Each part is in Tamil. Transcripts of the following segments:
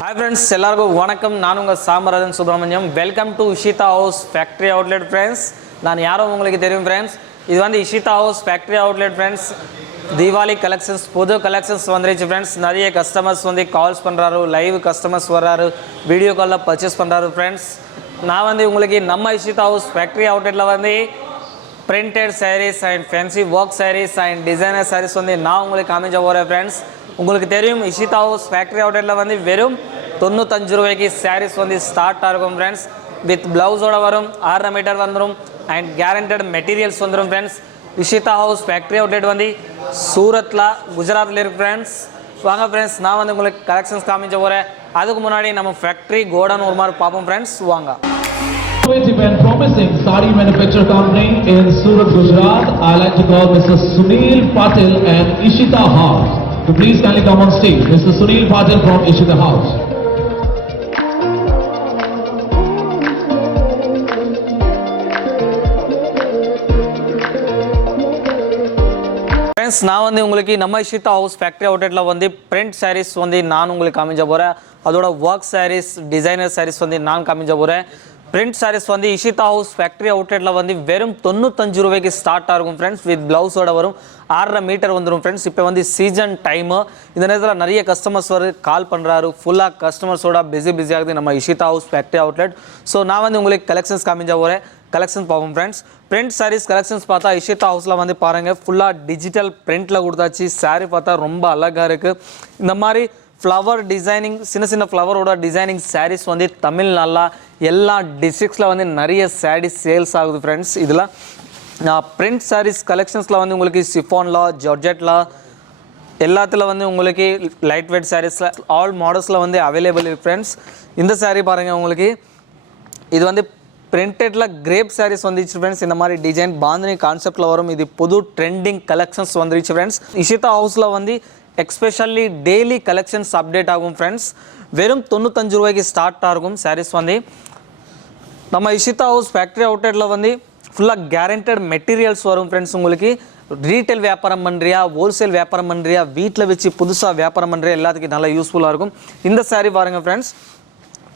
Hi friends, எல்லாருக்கும் வணக்கம். நான் உங்கள் Samarajan Subramaniam. Welcome to Ishita house factory outlet friends. நான் யாரும் உங்களுக்கு தெரியும் ஃப்ரெண்ட்ஸ். இது வந்து Ishita house factory outlet friends. Deepavali collections, புது கலெக்ஷன்ஸ் வந்துருச்சு ஃப்ரெண்ட்ஸ். நிறைய கஸ்டமர்ஸ் வந்து கால்ஸ் பண்ணுறாரு, லைவ் கஸ்டமர்ஸ் வர்றாரு, வீடியோ காலில் பர்ச்சேஸ் பண்ணுறாரு ஃப்ரெண்ட்ஸ். நான் வந்து உங்களுக்கு நம்ம இஷிதா ஹவுஸ் ஃபேக்ட்ரி அவுட்லெட்டில் வந்து printed sarees and fancy work sarees and designer sarees வந்து நான் உங்களுக்கு காமிச்ச போகிறேன் ஃப்ரெண்ட்ஸ். உங்களுக்கு தெரியும் இஷிதா ஹவுஸ் ஃபேக்ட்ரி அவுட்லெட்டில் வந்து வெறும் 95 ரூபாய்க்கு சாரீஸ் வந்து ஸ்டார்ட் ஆகும் ஃப்ரெண்ட்ஸ். வித் ப்ளவுஸோட வரும், 6 மீட்டர் வந்துடும் அண்ட் கேரண்டட் மெட்டீரியல்ஸ் வந்துடும் friends. Ishita house factory outlet வந்து சூரத்தில் குஜராத்தில் இருக்கு ஃப்ரெண்ட்ஸ். வாங்க ஃப்ரெண்ட்ஸ், நான் வந்து உங்களுக்கு கலெக்ஷன்ஸ் காமிச்ச போகிறேன். அதுக்கு முன்னாடி நம்ம ஃபேக்ட்ரி கோடன் ஒரு மாதிரி பார்ப்போம் ஃப்ரெண்ட்ஸ். வாங்க. Innovative and promising sari manufacturer company in Surat, Gujarat. I like to call Mr. Sunil Patil and Ishita House. So please kindly come on stage. Mr. Sunil Patil from Ishita House. Friends, நான் வந்து உங்களுக்கு நம்ம இஷிதா ஹவுஸ் ஃபேக்ட்ரி அவுட்லெட்டில் வந்து பிரிண்ட் சாரீஸ் வந்து நான் உங்களுக்கு காமிச்ச போகிறேன். அதோட ஒர்க் சாரீஸ், டிசைனர் சாரீஸ் வந்து நான் காமிச்ச போகிறேன். பிரிண்ட் சாரீஸ் வந்து இஷிதா ஹவுஸ் ஃபேக்ட்ரி அவுட்லெட்டில் வந்து வெறும் 95 ரூபாய்க்கு ஸ்டார்ட் ஆகும் ஃப்ரெண்ட்ஸ். வித் ப்ளவுஸோட வரும், 6 மீட்டர் வந்துடும் ஃப்ரெண்ட்ஸ். இப்போ வந்து சீசன் டைமு, இந்த நேரத்தில் நிறைய கஸ்டமர்ஸ் கால் பண்ணுறாரு. ஃபுல்லாக கஸ்டமர்ஸோட பிஸி ஆகுது நம்ம Ishita house factory outlet. So நான் வந்து உங்களுக்கு கலெக்ஷன்ஸ் காமிச்ச போகிறேன். கலெக்ஷன்ஸ் பார்ப்போம் ஃப்ரெண்ட்ஸ். பிரிண்ட் சாரீஸ் கலெக்ஷன்ஸ் பார்த்தா இஷிதா ஹவுஸில் வந்து பாருங்கள், ஃபுல்லாக டிஜிட்டல் பிரிண்டில் கொடுத்தாச்சு. சாரீ பார்த்தா ரொம்ப அழகாக இருக்குது. இந்த மாதிரி ஃப்ளவர் டிசைனிங், சின்ன ஃப்ளவரோட டிசைனிங் சாரீஸ் வந்து தமிழ்நாட்டில் எல்லா டிஸ்ட்ரிக்ஸில் வந்து நிறைய சாரீஸ் சேல்ஸ் ஆகுது ஃப்ரெண்ட்ஸ். இதில் பிரிண்ட் சாரீஸ் கலெக்ஷன்ஸில் வந்து உங்களுக்கு சிஃபானில், ஜார்ஜெட்டில் எல்லாத்தில் வந்து உங்களுக்கு லைட் வெயிட் சாரீஸில் ஆல் மாடல்ஸில் வந்து அவைலபிள் இருக்குது ஃப்ரெண்ட்ஸ். இந்த சாரீ பாருங்கள், உங்களுக்கு இது வந்து பிரிண்டடில் கிரேப் சாரீஸ் வந்துச்சு ஃப்ரெண்ட்ஸ். இந்த மாதிரி டிசைன் பாந்தினி கான்செப்டில் வரும். இது புது ட்ரெண்டிங் கலெக்ஷன்ஸ் வந்துருச்சு ஃப்ரெண்ட்ஸ். இஷிதா ஹவுஸில் வந்து எக்ஸ்பெஷலி டெய்லி கலெக்ஷன்ஸ் அப்டேட் ஆகும் ஃப்ரெண்ட்ஸ். வெறும் 95 ரூபாய்க்கு ஸ்டார்ட் ஆகும் சாரீஸ் வந்து. நம்ம இஷிதா ஹவுஸ் ஃபேக்ட்ரி அவுட்லெட்டில் வந்து ஃபுல்லாக கேரண்டட் மெட்டீரியல்ஸ் வரும் ஃப்ரெண்ட்ஸ். உங்களுக்கு ரீட்டைல் வியாபாரம் பண்ணுறியா, ஹோல்சேல் வியாபாரம் பண்ணுறியா, வீட்டில் வச்சு புதுசாக வியாபாரம் பண்ணுறியா, எல்லாத்துக்கும் நல்லா யூஸ்ஃபுல்லாக இருக்கும். இந்த சாரீ பாருங்கள் ஃப்ரெண்ட்ஸ்.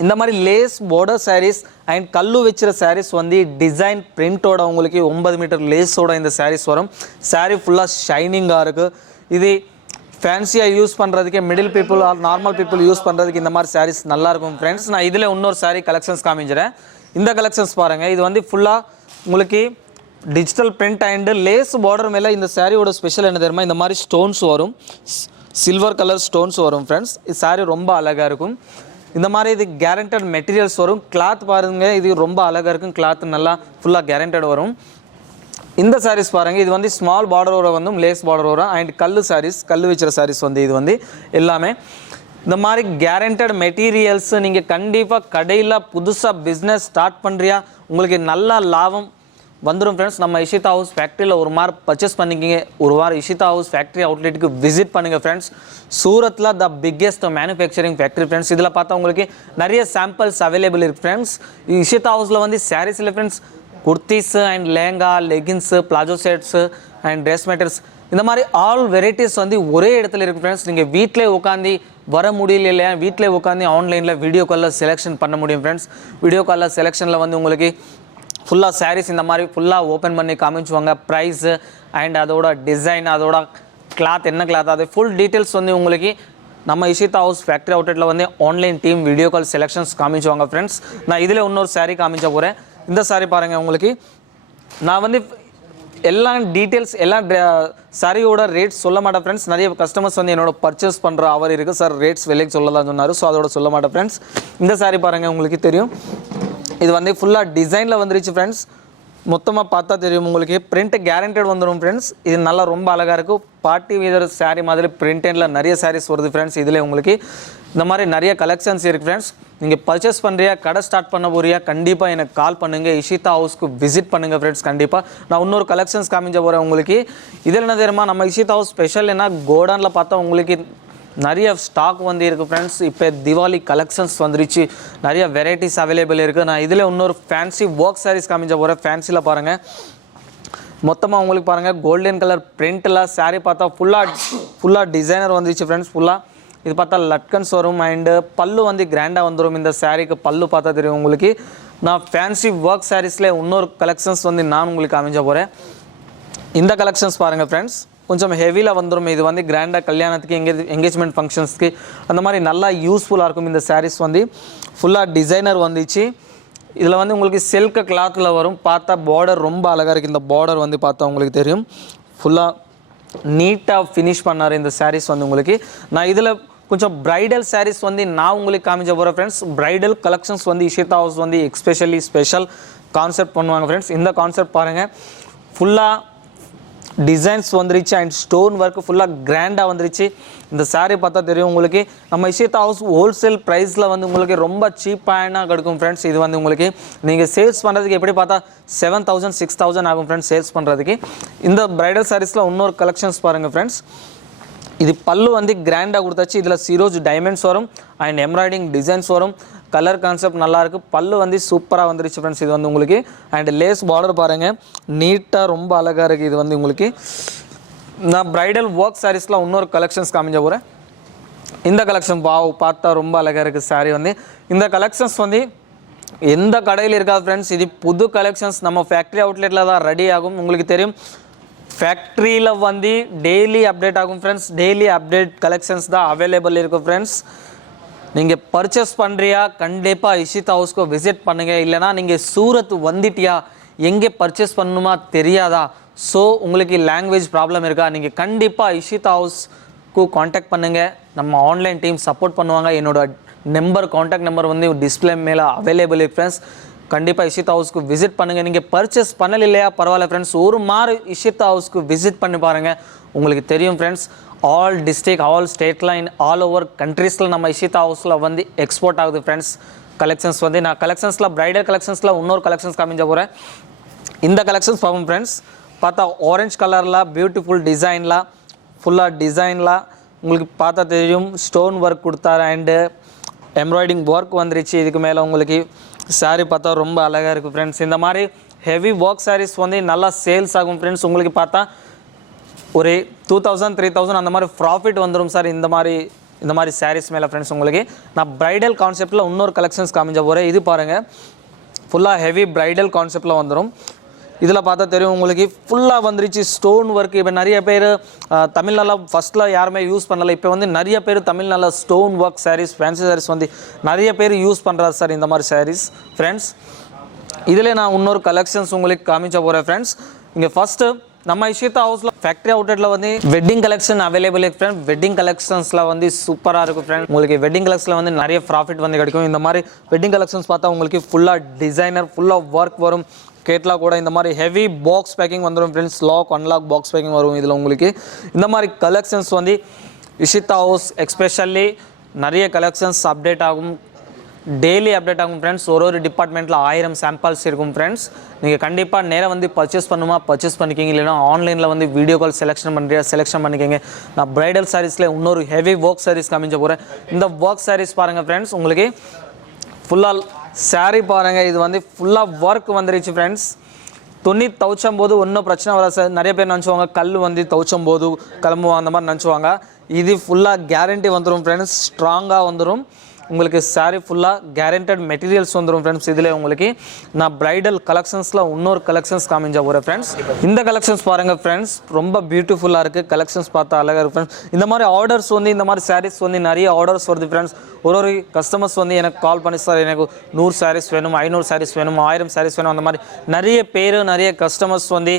இந்த மாதிரி லேஸ் பார்டர் சாரீஸ் அண்ட் கல்லு வச்சுற சாரீஸ் வந்து டிசைன் பிரிண்டோட உங்களுக்கு 9 மீட்டர் லேஸோட இந்த சாரீஸ் வரும். சாரீ ஃபுல்லாக ஷைனிங்காக இருக்குது. இது ஃபேன்சியாக யூஸ் பண்ணுறதுக்கு, middle people are normal people use பண்ணுறதுக்கு இந்த மாதிரி சாரீஸ் நல்லாயிருக்கும் ஃப்ரெண்ட்ஸ். நான் இதில் இன்னொரு சாரீ கலெக்ஷன்ஸ் காமிச்சிடுறேன். இந்த கலெக்ஷன்ஸ் பாருங்கள். இது வந்து ஃபுல்லாக உங்களுக்கு digital print and lace border மேலே இந்த சாரியோட ஸ்பெஷல் என்ன தெரியுமா, இந்த மாதிரி ஸ்டோன்ஸ் வரும், சில்வர் கலர் ஸ்டோன்ஸ் வரும் ஃப்ரெண்ட்ஸ். இது சாரீ ரொம்ப அழகாக இருக்கும். இந்த மாதிரி இது கேரண்டட் மெட்டீரியல்ஸ் வரும். கிளாத் பாருங்கள், இது ரொம்ப அழகாக இருக்கும். கிளாத் நல்லா ஃபுல்லாக கேரண்டட் வரும். இந்த சாரீஸ் பாருங்கள், இது வந்து ஸ்மால் பார்டரோட வந்து லேஸ் பார்டர் வரும் அண்ட் கல்லு சாரீஸ், கல் வச்சுற சாரீஸ் வந்து இது வந்து எல்லாமே இந்த மாதிரி கேரண்டட் மெட்டீரியல்ஸ். நீங்கள் கண்டிப்பாக கடையில் புதுசாக பிஸ்னஸ் ஸ்டார்ட் பண்ணுறியா, உங்களுக்கு நல்ல லாபம் வந்துடும் ஃப்ரெண்ட்ஸ். நம்ம இஷிதா ஹவுஸ் ஃபேக்ட்ரியில் ஒரு மாதிரி பர்ச்சேஸ் பண்ணிக்கிங்க. ஒரு வாரம் இஷிதா ஹவுஸ் ஃபேக்ட்ரி அவுட்லெட்டுக்கு விசிட் பண்ணுங்கள் ஃப்ரெண்ட்ஸ். சூரத்தில் the biggest manufacturing factory friends. இதில் பார்த்தா உங்களுக்கு நிறைய சாம்பிள்ஸ் அவைலபிள் இருக்குது ஃப்ரெண்ட்ஸ். இஷிதா ஹவுஸில் வந்து சாரீஸில் friends kurtis and lehenga, leggings, palazzo sets and dress materials, இந்த மாதிரி ஆல் வெரைட்டிஸ் வந்து ஒரே இடத்துல இருக்குது ஃப்ரெண்ட்ஸ். நீங்கள் வீட்டிலே உட்காந்து வர முடியல இல்லையா, வீட்டிலே உட்காந்து ஆன்லைனில் வீடியோ காலில் செலெக்ஷன் பண்ண முடியும் ஃப்ரெண்ட்ஸ். வீடியோ காலில் செலெக்ஷனில் வந்து உங்களுக்கு ஃபுல்லாக சாரீஸ் இந்த மாதிரி ஃபுல்லாக ஓப்பன் பண்ணி காமிச்சுவாங்க. ப்ரைஸு அண்ட் அதோட டிசைன், அதோட கிளாத் என்ன கிளாத், அது ஃபுல் டீட்டெயில்ஸ் வந்து உங்களுக்கு நம்ம இஷிதா ஹவுஸ் ஃபேக்ட்ரி அவுட்லெட்டில் வந்து online team video call selections காமிச்சுவாங்க ஃப்ரெண்ட்ஸ். நான் இதில் இன்னொரு சாரீ காமிச்ச போகிறேன். இந்த சாரீ பாருங்கள், உங்களுக்கு நான் வந்து எல்லா டீட்டெயில்ஸ், எல்லா சாரியோட ரேட்ஸ் சொல்ல மாட்டேன் ஃப்ரெண்ட்ஸ். நிறைய கஸ்டமர்ஸ் வந்து என்னோட பர்ச்சேஸ் பண்ணுற அவர் இருக்குது சார், ரேட்ஸ் விலைக்கு சொல்லலாம் சொன்னார். ஸோ அதோட சொல்ல மாட்டேன் ஃப்ரெண்ட்ஸ். இந்த சாரீ பாருங்கள், உங்களுக்கு தெரியும் இது வந்து ஃபுல்லாக டிசைனில் வந்துருச்சு ஃப்ரெண்ட்ஸ். மொத்தமாக பார்த்தா தெரியும் உங்களுக்கு. பிரிண்ட் கேரண்டட் வந்துடும் ஃப்ரெண்ட்ஸ். இது நல்லா ரொம்ப அழகாக இருக்கும். பார்ட்டி வீதர் சாரீ மாதிரி பிரிண்டடில் நிறைய சாரீஸ் வருது ஃப்ரெண்ட்ஸ். இதில் உங்களுக்கு இந்த மாதிரி நிறைய கலெக்ஷன்ஸ் இருக்குது ஃப்ரெண்ட்ஸ். நீங்கள் பர்ச்சேஸ் பண்ணுறியா, கடை ஸ்டார்ட் பண்ண போறியா, கண்டிப்பாக எனக்கு கால் பண்ணுங்கள். இஷிதா ஹவுஸ்க்கு விசிட் பண்ணுங்கள் ஃப்ரெண்ட்ஸ். கண்டிப்பாக நான் இன்னொரு கலெக்ஷன்ஸ் காமிச்ச போகிறேன் உங்களுக்கு. இதில் என்ன தெரியுமா, நம்ம இஷிதா ஹவுஸ் ஸ்பெஷல் என்ன, கோடானில் பார்த்தா உங்களுக்கு நிறைய ஸ்டாக் வந்து இருக்குது ஃப்ரெண்ட்ஸ். இப்போ தீபாவளி கலெக்ஷன்ஸ் வந்துருச்சு, நிறைய வெரைட்டிஸ் அவைலபிள் இருக்குது. நான் இதில் இன்னொரு ஃபேன்சி ஒர்க் சாரீஸ் காமிச்ச போகிறேன். ஃபேன்சியில் பாருங்கள், மொத்தமாக உங்களுக்கு பாருங்கள் கோல்டன் கலர் பிரிண்ட்டில் சாரீ பார்த்தா ஃபுல்லாக டிசைனர் வந்துருச்சு ஃப்ரெண்ட்ஸ். ஃபுல்லாக இது பார்த்தா லட்கன்ஸ் வரும் அண்டு பல்லு வந்து கிராண்டாக வந்துடும். இந்த சாரீக்கு பல்லு பார்த்தா தெரியும் உங்களுக்கு. நான் ஃபேன்சி ஒர்க் சாரீஸில் இன்னொரு கலெக்ஷன்ஸ் வந்து நான் உங்களுக்கு அமைஞ்ச போகிறேன். இந்த கலெக்ஷன்ஸ் பாருங்கள் ஃப்ரெண்ட்ஸ், கொஞ்சம் ஹெவியில் வந்துடும். இது வந்து கிராண்டாக கல்யாணத்துக்கு எங்கேஜ்மெண்ட் ஃபங்க்ஷன்ஸ்க்கு அந்த மாதிரி நல்லா யூஸ்ஃபுல்லாக இருக்கும். இந்த சாரீஸ் வந்து ஃபுல்லாக டிசைனர் வந்துச்சு. இதில் வந்து உங்களுக்கு சில்க் கிளாத்தில் வரும். பார்த்தா பார்டர் ரொம்ப அழகாக இருக்குது. இந்த பார்டர் வந்து பார்த்தா உங்களுக்கு தெரியும் ஃபுல்லாக நீட்டாக ஃபினிஷ் பண்ணார் இந்த சாரீஸ் வந்து உங்களுக்கு. நான் இதில் கொஞ்சம் ப்ரைடல் சாரீஸ் வந்து நான் உங்களுக்கு காமிச்ச போகிறேன் ஃப்ரெண்ட்ஸ். ப்ரைடல் கலெக்ஷன்ஸ் வந்து இஷிதா ஹவுஸ் வந்து எக்ஸ்பெஷலி ஸ்பெஷல் கான்செப்ட் பண்ணுவாங்க ஃப்ரெண்ட்ஸ். இந்த கான்செப்ட் பாருங்கள், ஃபுல்லாக டிசைன்ஸ் வந்துருச்சு அண்ட் ஸ்டோன் ஒர்க் ஃபுல்லாக கிராண்டாக வந்துருச்சு. இந்த சாரீ பார்த்தா தெரியும் உங்களுக்கு. நம்ம இஷிதா ஹவுஸ் ஹோல்சேல் ப்ரைஸில் வந்து உங்களுக்கு ரொம்ப சீப்பாக கிடைக்கும் ஃப்ரெண்ட்ஸ். இது வந்து உங்களுக்கு நீங்கள் சேல்ஸ் பண்ணுறதுக்கு எப்படி பார்த்தா 7,000 6,000 ஆகும் ஃப்ரெண்ட்ஸ் சேல்ஸ் பண்ணுறதுக்கு. இந்த ப்ரைடல் சாரீஸில் இன்னொரு கலெக்ஷன்ஸ் பாருங்கள் ஃப்ரெண்ட்ஸ். இது பல்லு வந்து கிராண்டாக கொடுத்தாச்சு. இதில் சீரோஸ் டைமண்ட்ஸ் வரும் அண்ட் எம்ப்ராய்டிங் டிசைன்ஸ் வரும். கலர் கான்செப்ட் நல்லாயிருக்கு. பல்லு வந்து சூப்பராக வந்துருச்சு ஃப்ரெண்ட்ஸ். இது வந்து உங்களுக்கு அண்ட் லேஸ் பார்டர் பாருங்கள், நீட்டாக ரொம்ப அழகாக இருக்குது. இது வந்து உங்களுக்கு நான் ப்ரைடல் ஒர்க் சாரீஸில் இன்னொரு கலெக்ஷன்ஸ் காமிஞ்ச போகிறேன். இந்த கலெக்ஷன் பார்த்தா ரொம்ப அழகாக இருக்குது சாரீ வந்து. இந்த கலெக்ஷன்ஸ் வந்து எந்த கடையில் இருக்காது ஃப்ரெண்ட்ஸ். இது புது கலெக்ஷன்ஸ் நம்ம ஃபேக்ட்ரி அவுட்லெட்டில் தான் ரெடி ஆகும். உங்களுக்கு தெரியும் ஃபேக்ட்ரியில் வந்து டெய்லி அப்டேட் ஆகும் ஃப்ரெண்ட்ஸ். டெய்லி அப்டேட் கலெக்ஷன்ஸ் தான் அவைலபிள் இருக்கும் ஃப்ரெண்ட்ஸ். நீங்கள் பர்ச்சேஸ் பண்ணுறியா கண்டிப்பாக இஷிதா ஹவுஸ்க்கு விசிட் பண்ணுங்கள். இல்லைனா நீங்கள் சூரத் வந்துட்டியா எங்கே பர்ச்சேஸ் பண்ணணுமா தெரியாதா, ஸோ உங்களுக்கு லாங்குவேஜ் ப்ராப்ளம் இருக்கா, நீங்கள் கண்டிப்பாக இஷிதா ஹவுஸ்க்கு காண்டாக்ட் பண்ணுங்கள். நம்ம ஆன்லைன் டீம் சப்போர்ட் பண்ணுவாங்க. என்னோட காண்டாக்ட் நம்பர் வந்து டிஸ்பிளே மேலே அவைலபிள் ஃப்ரெண்ட்ஸ். கண்டிப்பாக இஷிதா ஹவுஸ்க்கு விசிட் பண்ணுங்கள். நீங்கள் பர்ச்சேஸ் பண்ணலையா பரவாயில்ல ஃப்ரெண்ட்ஸ், ஒரு மாதிரி இஷிதா ஹவுஸ்க்கு விசிட் பண்ணி பாருங்கள், உங்களுக்கு தெரியும் ஃப்ரெண்ட்ஸ். ஆல் டிஸ்ட்ரிக்ட் ஆல் ஸ்டேட்டில் ஆல் ஓவர் கண்ட்ரீஸில் நம்ம இஷிதா ஹவுஸில் வந்து எக்ஸ்போர்ட் ஆகுது ஃப்ரெண்ட்ஸ். கலெக்ஷன்ஸ் வந்து நான் கலெக்ஷன்ஸில் ப்ரைடல் கலெக்ஷன்ஸில் இன்னொரு கலெக்ஷன்ஸ் காமிஞ்ச போகிறேன். இந்த கலெக்ஷன்ஸ் பார்ப்போம் ஃப்ரெண்ட்ஸ். பார்த்தா ஆரஞ்ச் கலரில் பியூட்டிஃபுல் டிசைனில் ஃபுல்லாக டிசைனில் உங்களுக்கு பார்த்தா தெரியும் ஸ்டோன் ஒர்க் கொடுத்தாரு அண்டு எம்ப்ராய்டிங் ஒர்க் வந்துருச்சு. இதுக்கு மேலே உங்களுக்கு சாரீ பார்த்தா ரொம்ப அழகாக இருக்குது ஃப்ரெண்ட்ஸ். இந்த மாதிரி ஹெவி ஒர்க் சாரீஸ் வந்து நல்லா சேல்ஸ் ஆகும் ஃப்ரெண்ட்ஸ். உங்களுக்கு பார்த்தா ஒரு 2,000 3,000 அந்த மாதிரி ப்ராஃபிட் வந்துடும் சார் இந்த மாதிரி சாரீஸ் மேலே ஃப்ரெண்ட்ஸ். உங்களுக்கு நான் ப்ரைடல் கான்செப்டில் இன்னொரு கலெக்ஷன்ஸ் காமிஞ்ச போகிறேன். இது பாருங்கள், ஃபுல்லாக ஹெவி ப்ரைடல் கான்செப்டில் வந்துடும். இதில் பார்த்தா தெரியும் உங்களுக்கு ஃபுல்லாக வந்துருச்சு ஸ்டோன் ஒர்க். இப்போ நிறைய பேர் தமிழ்நாட்டில் ஃபஸ்ட்டில் யாருமே யூஸ் பண்ணலை. இப்போ வந்து நிறைய பேர் தமிழ்நாட்டில் stone work sarees fancy sarees வந்து நிறைய பேர் யூஸ் பண்ணுறாரு சார் இந்த மாதிரி சாரீஸ் ஃப்ரெண்ட்ஸ். இதில் நான் இன்னொரு கலெக்ஷன்ஸ் உங்களுக்கு காமிச்ச போகிறேன் ஃப்ரெண்ட்ஸ். இங்கே ஃபஸ்ட்டு நம்ம இஷிதா ஹவுஸில் ஃபேக்ட்ரி அவுட்லெட்டில் வந்து வெட்டிங் கலெக்ஷன் அவைலபிள் இருக்குது ஃப்ரெண்ட். வெட்டிங் கலெக்ஷன்ஸில் வந்து சூப்பராக இருக்கும் ஃப்ரெண்ட். உங்களுக்கு வெட்டிங் கலெக்ஷனில் வந்து நிறைய ப்ராஃபிட் வந்து கிடைக்கும். இந்த மாதிரி வெட்டிங் கலெக்ஷன்ஸ் பார்த்தா உங்களுக்கு ஃபுல்லாக டிசைனர் ஃபுல்லாக ஒர்க் வரும். கேட்லாக் கூட இந்த மாதிரி ஹெவி பாக்ஸ் பேக்கிங் வந்துடும் friends. Lock unlock box packing வரும். இதில் உங்களுக்கு இந்த மாதிரி கலெக்ஷன்ஸ் வந்து இஷிதா ஹவுஸ் எக்ஸ்பெஷல்லி நிறைய கலெக்ஷன்ஸ் அப்டேட் ஆகும், டெய்லி அப்டேட் ஆகும் ஃப்ரெண்ட்ஸ். ஒரு டிபார்ட்மெண்ட்டில் 1000 சாம்பிள்ஸ் இருக்கும் ஃப்ரெண்ட்ஸ். நீங்கள் கண்டிப்பாக நேராக வந்து பர்ச்சேஸ் பண்ணுமா பர்ச்சேஸ் பண்ணிக்கிங்க, இல்லைனா ஆன்லைனில் வந்து வீடியோ கால் செலெக்ஷன் பண்ணிக்கோங்க. நான் ப்ரைடல் சாரீஸில் இன்னொரு ஹெவி ஒர்க் சாரீஸ் காமிச்ச போகிறேன். இந்த ஒர்க் சாரீஸ் பாருங்கள் ஃப்ரெண்ட்ஸ். உங்களுக்கு ஃபுல்லாக சாரீ பாருங்கள், இது வந்து ஃபுல்லாக ஒர்க் வந்துருச்சு ஃப்ரெண்ட்ஸ். துணி துவைச்சும் போது ஒன்றும் பிரச்சனை வராது சார். நிறைய பேர் நினச்சுவாங்க கல் வந்து துவைச்சும் போது கிளம்புவோம் அந்த மாதிரி நினச்சுவாங்க. இது ஃபுல்லாக கேரண்டி வந்துடும் ஃப்ரெண்ட்ஸ். ஸ்ட்ராங்காக வந்துடும் உங்களுக்கு. சாரீ ஃபுல்லாக கேரண்டட் மெட்டீரியல்ஸ் வந்துடும் ஃப்ரெண்ட்ஸ். இதில் உங்களுக்கு நான் ப்ரைடல் கலெக்ஷன்ஸில் இன்னொரு கலெக்ஷன்ஸ் காமிஞ்ச போகிறேன் ஃப்ரெண்ட்ஸ். இந்த கலெக்ஷன்ஸ் பாருங்கள் ஃப்ரெண்ட்ஸ், ரொம்ப பியூட்டிஃபுல்லாக இருக்குது. கலெக்ஷன்ஸ் பார்த்தா அழகாக இருக்குது ஃப்ரெண்ட்ஸ். இந்த மாதிரி ஆர்டர்ஸ் வந்து இந்த மாதிரி சாரீஸ் வந்து நிறைய ஆர்டர்ஸ் வருது ஃப்ரெண்ட்ஸ். ஒரு கஸ்டமர்ஸ் வந்து எனக்கு கால் பண்ணி சார் எனக்கு 100 சாரீஸ் வேணும், 500 சாரீஸ் வேணும், 1000 சாரீஸ் வேணும், அந்த மாதிரி நிறைய கஸ்டமர்ஸ் வந்து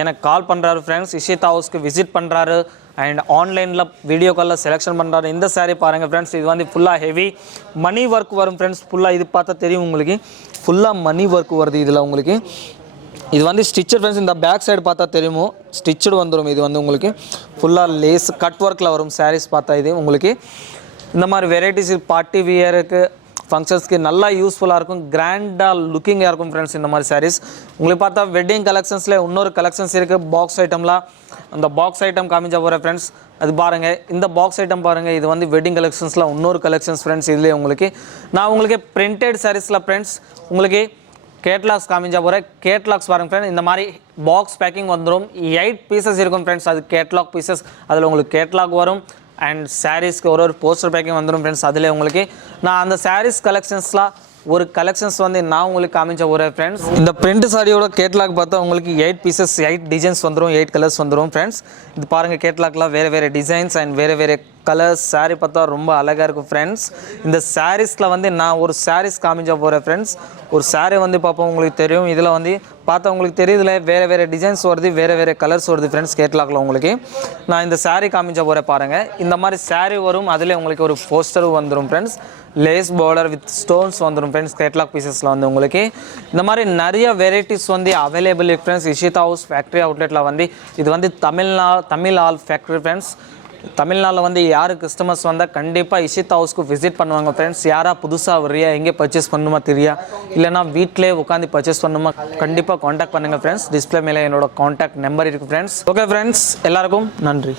எனக்கு கால் பண்ணுறாரு ஃப்ரெண்ட்ஸ். இஷிதா ஹவுஸ்க்கு விசிட் பண்ணுறாரு அண்ட் ஆன்லைனில் வீடியோ காலில் செலெக்ஷன் பண்ணுறாரு. இந்த சாரீ பாருங்கள் ஃப்ரெண்ட்ஸ், இது வந்து ஃபுல்லாக ஹெவி மணி ஒர்க் வரும் ஃப்ரெண்ட்ஸ். ஃபுல்லாக இது பார்த்தா தெரியும் உங்களுக்கு ஃபுல்லாக மணி ஒர்க் வருது. இதில் உங்களுக்கு இது வந்து ஸ்டிச்சர் ஃப்ரெண்ட்ஸ். இந்த பேக் சைடு பார்த்தா தெரியுமோ ஸ்டிச்சடு வந்துடும். இது வந்து உங்களுக்கு ஃபுல்லாக லேஸ் கட் ஒர்க்கில் வரும் சாரீஸ். பார்த்தா இது உங்களுக்கு இந்த மாதிரி வெரைட்டிஸ் பார்ட்டி வியருக்கு ஃபங்க்ஷன்ஸ்க்கு நல்லா யூஸ்ஃபுல்லாக இருக்கும், கிராண்டாக லுக்கிங்காக இருக்கும் ஃப்ரெண்ட்ஸ். இந்த மாதிரி சாரீஸ் உங்களுக்கு பார்த்தா வெட்டிங் கலெக்ஷன்ஸில் இன்னொரு கலெக்ஷன்ஸ் இருக்குது பாக்ஸ் ஐட்டம்லாம். அந்த பாக்ஸ் ஐட்டம் காமிச்ச போகிறேன் ஃப்ரெண்ட்ஸ். அது பாருங்கள், இந்த பாக்ஸ் ஐட்டம் பாருங்கள். இது வந்து வெட்டிங் கலெக்ஷன்ஸில் இன்னொரு கலெக்ஷன்ஸ் ஃப்ரெண்ட்ஸ். இதுலேயே உங்களுக்கு நான் உங்களுக்கு பிரிண்டட் சாரீஸில் ஃப்ரெண்ட்ஸ் உங்களுக்கு கேட்லாக்ஸ் காமிச்சா போகிறேன். கேட்லாக்ஸ் பாருங்கள் ஃப்ரெண்ட்ஸ். இந்த மாதிரி பாக்ஸ் பேக்கிங் வந்துடும். 8 பீசஸ் இருக்கும் ஃப்ரெண்ட்ஸ். அது கேட்லாக் பீசஸ். அதில் உங்களுக்கு கேட்லாக் வரும் அண்ட் சாரீஸ்க்கு ஒரு போஸ்டர் பேக்கிங் வந்துடும் ஃப்ரெண்ட்ஸ். அதில் உங்களுக்கு நான் அந்த சாரீஸ் கலெக்ஷன்ஸ்லாம் ஒரு கலெக்ஷன்ஸ் வந்து நான் உங்களுக்கு காமிச்ச ஒரு ஃப்ரெண்ட்ஸ். இந்த பிரிண்ட் சாரியோட கேட்லாக் பார்த்தா உங்களுக்கு 8 பீசஸ் 8 டிசைன்ஸ் வந்துடும், 8 கலர்ஸ் வந்துடும் ஃப்ரெண்ட்ஸ். இது பாருங்கள், கேட்லாக்லாம் வேறு டிசைன்ஸ் அண்ட் வேறு கலர்ஸ். சாரீ பார்த்தா ரொம்ப அழகாக இருக்கும் ஃப்ரெண்ட்ஸ். இந்த சாரீஸில் வந்து நான் ஒரு சாரீஸ் காமிச்ச போகிறேன் ஃப்ரெண்ட்ஸ். ஒரு சாரீ வந்து பார்ப்போம், உங்களுக்கு தெரியும். இதில் வந்து பார்த்தா உங்களுக்கு தெரியுதுல, வேறு டிசைன்ஸ் வருது, வேறு கலர்ஸ் வருது ஃப்ரெண்ட்ஸ். கேட்லாக்ல உங்களுக்கு நான் இந்த சாரீ காமிச்ச போகிறேன் பாருங்கள். இந்த மாதிரி சாரீ வரும், அதில் உங்களுக்கு ஒரு போஸ்டரும் வந்துடும் friends. Lace border with stones வந்துடும் ஃப்ரெண்ட்ஸ். கேட்லாக் பீசஸில் வந்து உங்களுக்கு இந்த மாதிரி நிறைய வெரைட்டிஸ் வந்து available friends. Ishita house factory அவுட்லெட்டில் வந்து இது வந்து தமிழ் ஆல் ஃபேக்ட்ரி ஃப்ரெண்ட்ஸ். தமிழ்நாட்டில் வந்து யார் கஸ்டமர்ஸ் வந்தால் கண்டிப்பாக இஷிதா ஹவுஸ்க்கு விசிட் பண்ணுவாங்க ஃப்ரெண்ட்ஸ். யாராக புதுசாக வரியா, எங்கே பர்ச்சேஸ் பண்ணுமா தெரியா, இல்லைனா வீட்டிலே உட்காந்து பர்ச்சேஸ் பண்ணுமா, கண்டிப்பாக காண்டாக்ட் பண்ணுங்கள் ஃப்ரெண்ட்ஸ். டிஸ்பிளே மேலே என்னோட காண்டாக்ட் நம்பர் இருக்குது ஃப்ரெண்ட்ஸ். ஓகே ஃப்ரெண்ட்ஸ், எல்லாருக்கும் நன்றி.